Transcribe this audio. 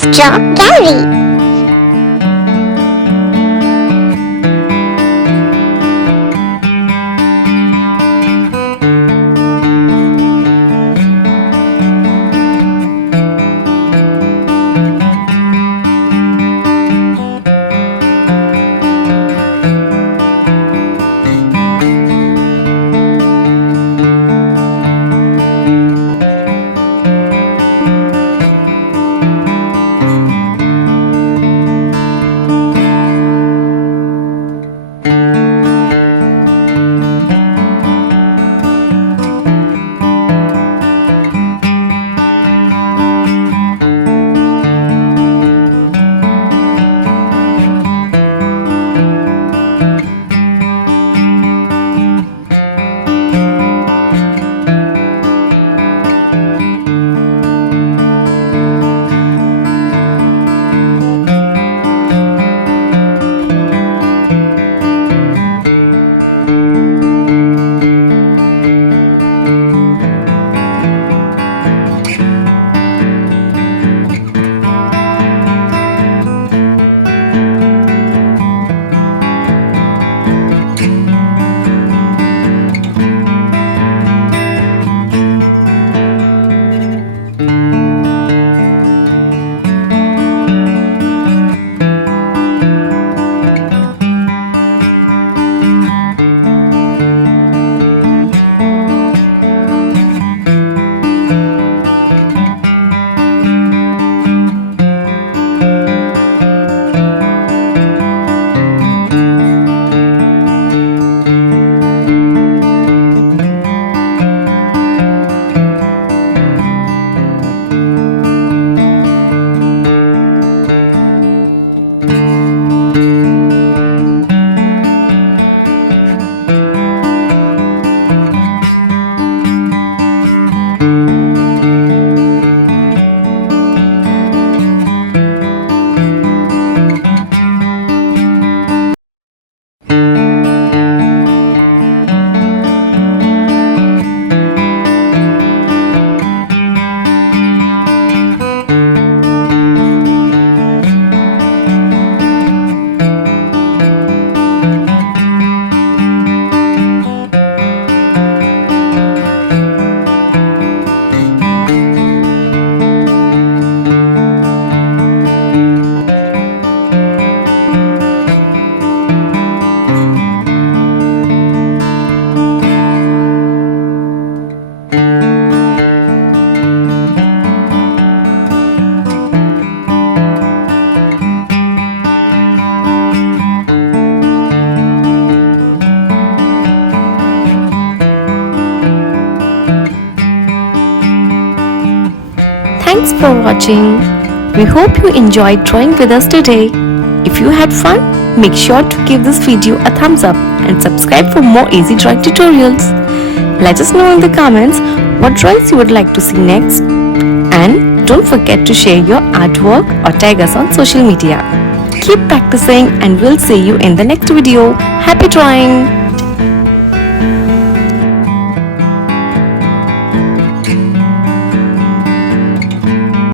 Let's draw gallery. Thanks for watching. We hope you enjoyed drawing with us today. If you had fun, make sure to give this video a thumbs up and subscribe for more easy drawing tutorials. Let us know in the comments what drawings you would like to see next. And don't forget to share your artwork or tag us on social media. Keep practicing and we'll see you in the next video. Happy drawing!